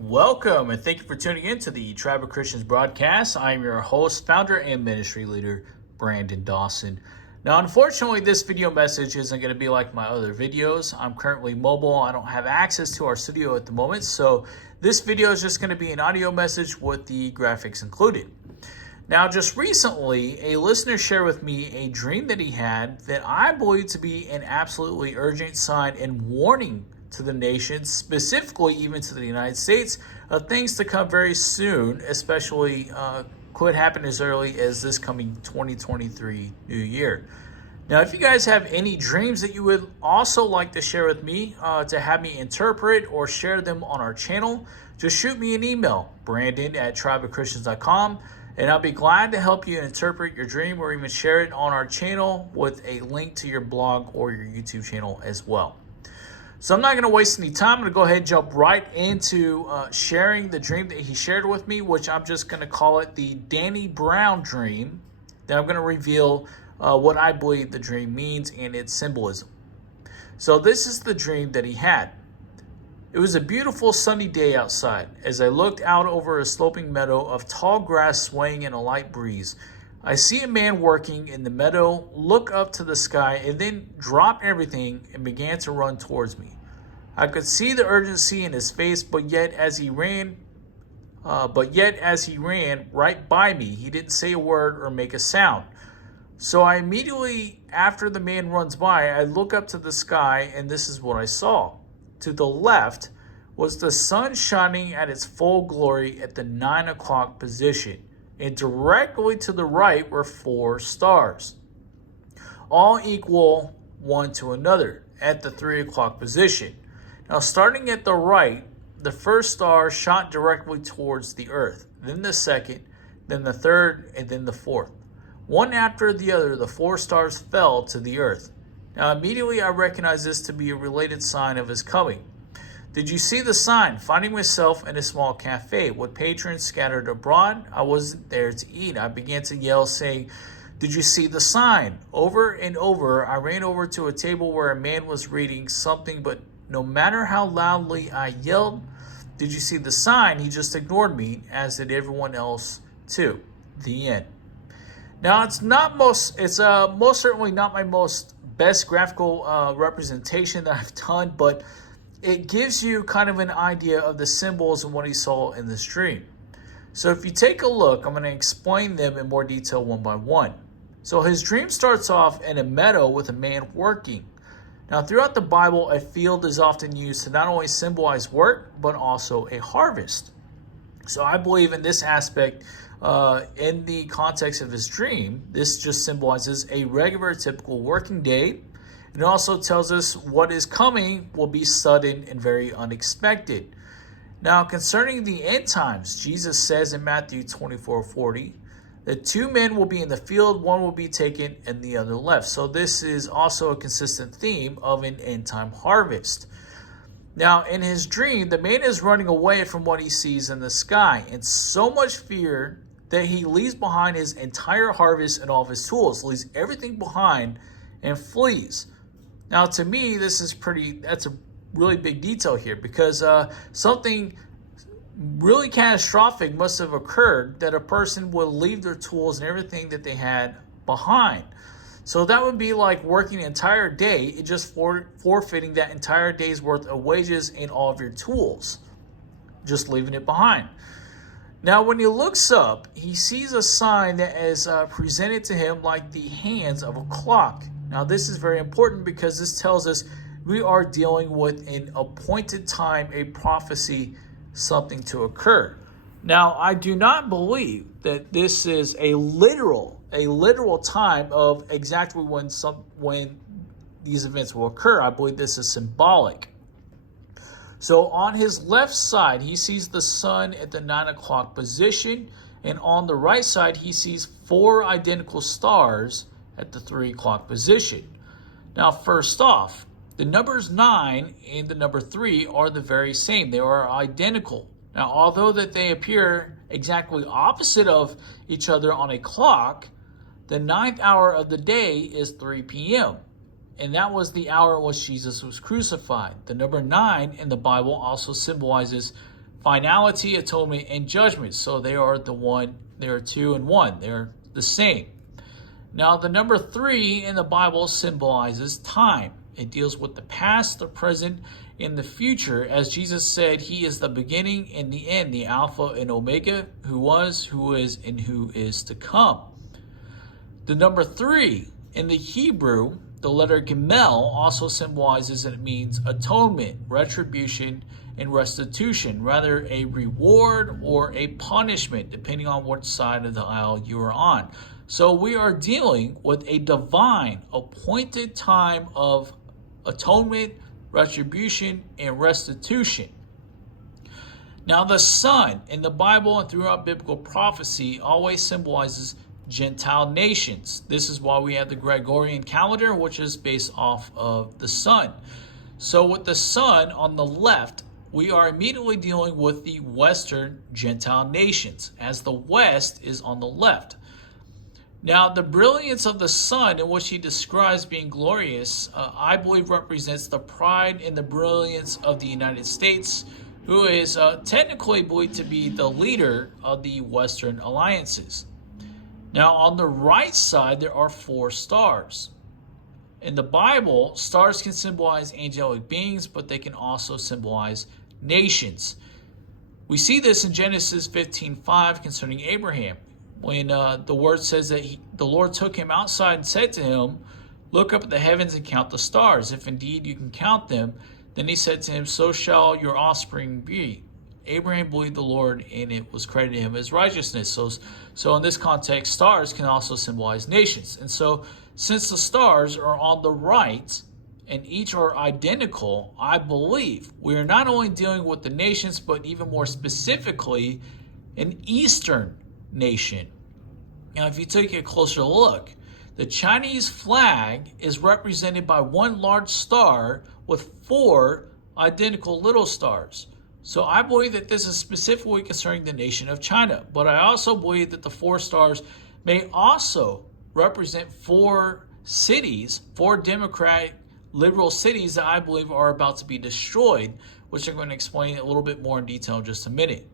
Welcome and thank you for tuning in to the Tribe of Christians broadcast. I am your host, founder, and ministry leader, Brandon Dawson. Now, unfortunately, this video message isn't going to be like my other videos. I'm currently mobile. I don't have access to our studio at the moment, so this video is just going to be an audio message with the graphics included. Now, just recently, a listener shared with me a dream that he had that I believe to be an absolutely urgent sign and warning to the nation, specifically even to the United States, of things to come very soon, especially could happen as early as this coming 2023 new year. Now, if you guys have any dreams that you would also like to share with me, to have me interpret or share them on our channel, just shoot me an email, brandon@tribeofchristians.com, and I'll be glad to help you interpret your dream or even share it on our channel with a link to your blog or your YouTube channel as well. So I'm not going to waste any time. I'm going to go ahead and jump right into sharing the dream that he shared with me, which I'm just going to call it the Danny Brown dream. Then I'm going to reveal what I believe the dream means and its symbolism. So this is the dream that he had. It was a beautiful sunny day outside. As I looked out over a sloping meadow of tall grass swaying in a light breeze, I see a man working in the meadow look up to the sky and then drop everything and began to run towards me. I could see the urgency in his face, but yet as he ran right by me, he didn't say a word or make a sound. So I immediately, after the man runs by, I look up to the sky, and this is what I saw. To the left was the sun shining at its full glory at the 9 o'clock position. And directly to the right were 4 stars, all equal one to another at the 3 o'clock position. Now, starting at the right, the first star shot directly towards the earth, then the second, then the third, and then the fourth. One after the other, the 4 stars fell to the earth. Now, immediately I recognized this to be a related sign of his coming. Did you see the sign? Finding myself in a small cafe with patrons scattered abroad, I wasn't there to eat. I began to yell, saying, "Did you see the sign?" Over and over, I ran over to a table where a man was reading something, but no matter how loudly I yelled, "Did you see the sign?" he just ignored me, as did everyone else too. The end. Now, it's most certainly not my most best graphical representation that I've done, but it gives you kind of an idea of the symbols and what he saw in this dream. So if you take a look, I'm going to explain them in more detail one by one. So his dream starts off in a meadow with a man working. Now, throughout the Bible, a field is often used to not only symbolize work, but also a harvest. So I believe in this aspect, in the context of his dream, this just symbolizes a regular, typical working day. It also tells us what is coming will be sudden and very unexpected. Now, concerning the end times, Jesus says in Matthew 24:40 that 2 men will be in the field, one will be taken and the other left. So this is also a consistent theme of an end time harvest. Now, in his dream, the man is running away from what he sees in the sky in so much fear that he leaves behind his entire harvest and all of his tools, leaves everything behind and flees. Now, to me, that's a really big detail here, because something really catastrophic must have occurred that a person would leave their tools and everything that they had behind. So that would be like working an entire day and just forfeiting that entire day's worth of wages and all of your tools, just leaving it behind. Now, when he looks up, he sees a sign that is presented to him like the hands of a clock. Now, this is very important because this tells us we are dealing with an appointed time, a prophecy, something to occur. Now, I do not believe that this is a literal time of exactly when these events will occur. I believe this is symbolic. So on his left side, he sees the sun at the 9 o'clock position, and on the right side, he sees 4 identical stars at the 3 o'clock position. Now, first off, the numbers 9 and the number 3 are the very same. They are identical. Now, although that they appear exactly opposite of each other on a clock, the 9th hour of the day is 3 p.m. And that was the hour in which Jesus was crucified. The number 9 in the Bible also symbolizes finality, atonement, and judgment. So they are two and one. They're the same. Now, the number 3 in the Bible symbolizes time. It deals with the past, the present, and the future. As Jesus said, he is the beginning and the end, the Alpha and Omega, who was, who is, and who is to come. The number 3 in the Hebrew, the letter Gimel, also symbolizes, and it means atonement, retribution, and restitution, rather a reward or a punishment, depending on what side of the aisle you are on. So we are dealing with a divine appointed time of atonement, retribution, and restitution. Now, the sun in the Bible and throughout biblical prophecy always symbolizes Gentile nations. This is why we have the Gregorian calendar, which is based off of the sun. So with the sun on the left, we are immediately dealing with the Western Gentile nations, as the West is on the left. Now, the brilliance of the sun, in which he describes being glorious, I believe represents the pride and the brilliance of the United States, who is technically believed to be the leader of the Western alliances. Now, on the right side, there are 4 stars. In the Bible, stars can symbolize angelic beings, but they can also symbolize nations. We see this in Genesis 15:5 concerning Abraham, when the word says that the Lord took him outside and said to him, "Look up at the heavens and count the stars. If indeed you can count them." Then he said to him, "So shall your offspring be." Abraham believed the Lord, and it was credited to him as righteousness. So in this context, stars can also symbolize nations. And so since the stars are on the right and each are identical, I believe we are not only dealing with the nations, but even more specifically, an Eastern nation. Now, if you take a closer look, the Chinese flag is represented by one large star with 4 identical little stars. So I believe that this is specifically concerning the nation of China. But I also believe that the 4 stars may also represent 4 cities, 4 democratic liberal cities that I believe are about to be destroyed, which I'm going to explain a little bit more in detail in just a minute.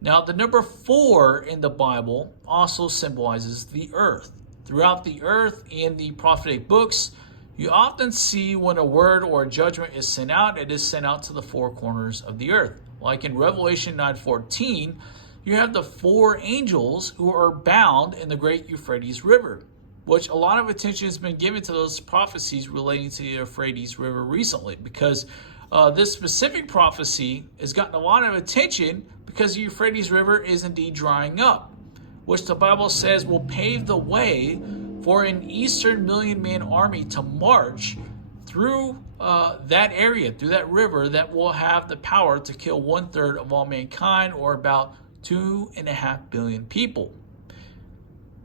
Now, the number 4 in the Bible also symbolizes the earth. Throughout the earth in the prophetic books, you often see when a word or a judgment is sent out, it is sent out to the 4 corners of the earth. Like in Revelation 9:14, you have the 4 angels who are bound in the great Euphrates River, which a lot of attention has been given to those prophecies relating to the Euphrates River recently, because this specific prophecy has gotten a lot of attention because the Euphrates River is indeed drying up, which the Bible says will pave the way for an Eastern million-man army to march through that area, through that river, that will have the power to kill 1/3 of all mankind, or about 2.5 billion people.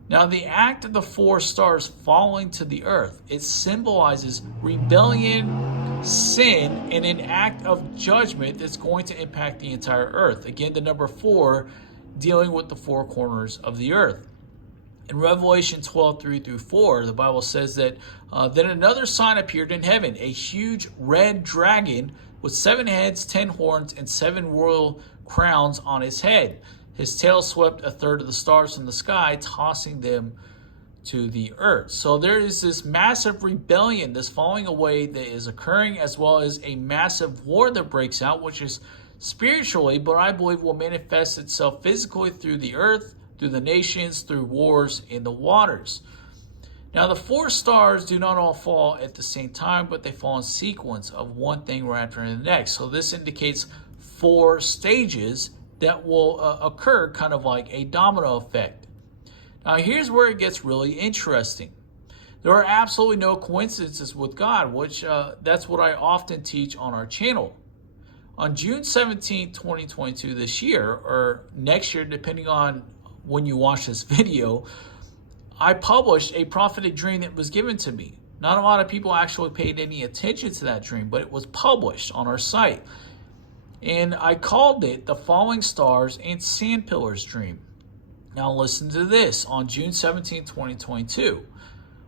Now, the act of the 4 stars falling to the earth, it symbolizes rebellion, sin, and an act of judgment that's going to impact the entire earth. Again, the number 4 dealing with the 4 corners of the earth. In Revelation 12:3-4, the Bible says that then another sign appeared in heaven, a huge red dragon with 7 heads, 10 horns, and 7 royal crowns on his head. His tail swept 1/3 of the stars from the sky, tossing them to the earth. So there is this massive rebellion, this falling away that is occurring, as well as a massive war that breaks out, which is spiritually, but I believe will manifest itself physically through the earth, through the nations, through wars in the waters. Now, the 4 stars do not all fall at the same time, but they fall in sequence of one thing right after the next. So this indicates 4 stages that will occur, kind of like a domino effect. Now, here's where it gets really interesting. There are absolutely no coincidences with God, which that's what I often teach on our channel. On June 17, 2022, this year, or next year, depending on when you watch this video, I published a prophetic dream that was given to me. Not a lot of people actually paid any attention to that dream, but it was published on our site. And I called it the Falling Stars and Sand Pillars Dream. Now listen to this. On June 17, 2022,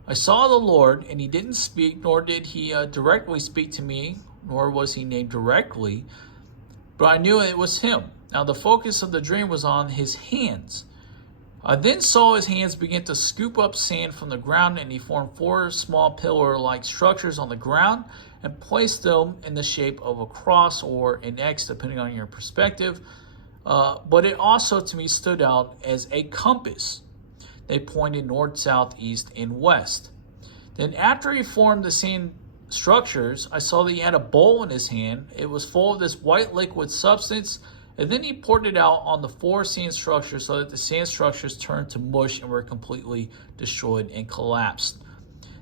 I saw the Lord, and he didn't speak, nor did he directly speak to me, nor was he named directly. but I knew it was him. Now the focus of the dream was on his hands. I then saw his hands begin to scoop up sand from the ground, and he formed 4 small pillar-like structures on the ground and placed them in the shape of a cross or an X, depending on your perspective. But it also, to me, stood out as a compass. They pointed north, south, east, and west. Then after he formed the sand structures, I saw that he had a bowl in his hand. It was full of this white liquid substance, and then he poured it out on the 4 sand structures so that the sand structures turned to mush and were completely destroyed and collapsed.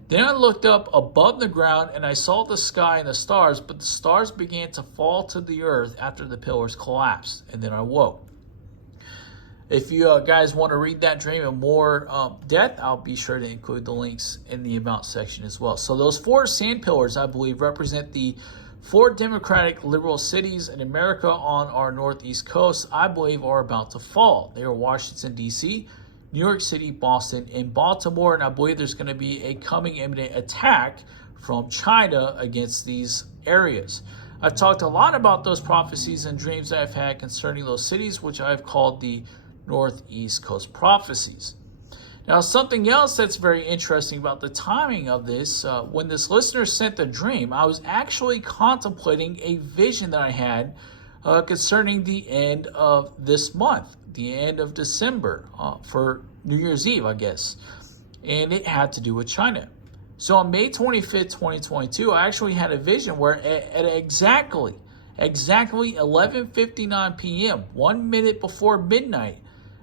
Then I looked up above the ground and I saw the sky and the stars, but the stars began to fall to the earth after the pillars collapsed, and then I woke. If you guys want to read that dream in more depth, I'll be sure to include the links in the About section as well. So those 4 sand pillars, I believe, represent the 4 democratic liberal cities in America on our northeast coast, I believe, are about to fall. They are Washington, D.C., New York City, Boston, and Baltimore. And I believe there's going to be a coming imminent attack from China against these areas. I've talked a lot about those prophecies and dreams that I've had concerning those cities, which I've called the Northeast Coast prophecies. Now, something else that's very interesting about the timing of this, when this listener sent the dream, I was actually contemplating a vision that I had concerning the end of this month, the end of December, for New Year's Eve, I guess. And it had to do with China. So on May 25th, 2022, I actually had a vision where at exactly 11:59 p.m., 1 minute before midnight,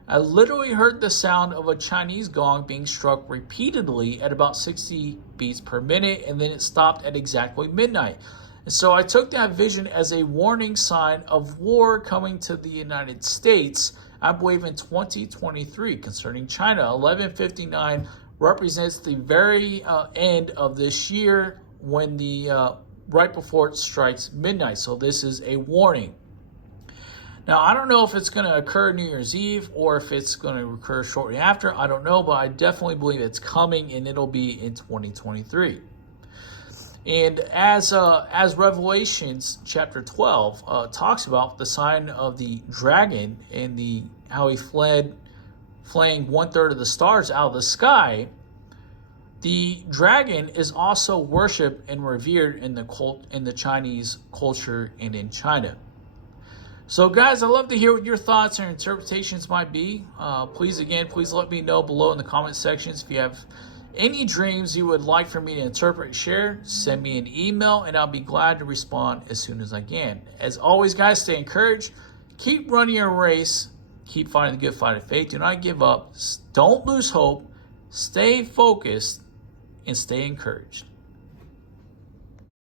I literally heard the sound of a Chinese gong being struck repeatedly at about 60 beats per minute, and then it stopped at exactly midnight. And so I took that vision as a warning sign of war coming to the United States, I believe in 2023, concerning China. 11:59 represents the very end of this year, when the right before it strikes midnight. So this is a warning. Now, I don't know if it's going to occur New Year's Eve or if it's going to occur shortly after. I don't know, but I definitely believe it's coming, and it'll be in 2023. And as Revelations chapter 12 talks about the sign of the dragon and how he fled, flaying 1/3 of the stars out of the sky, the dragon is also worshipped and revered in the Chinese culture and in China. So guys, I'd love to hear what your thoughts or interpretations might be. Please let me know below in the comment sections. If you have any dreams you would like for me to interpret and share, send me an email and I'll be glad to respond as soon as I can. As always, guys, stay encouraged. Keep running your race. Keep fighting the good fight of faith. Do not give up. Don't lose hope. Stay focused and stay encouraged.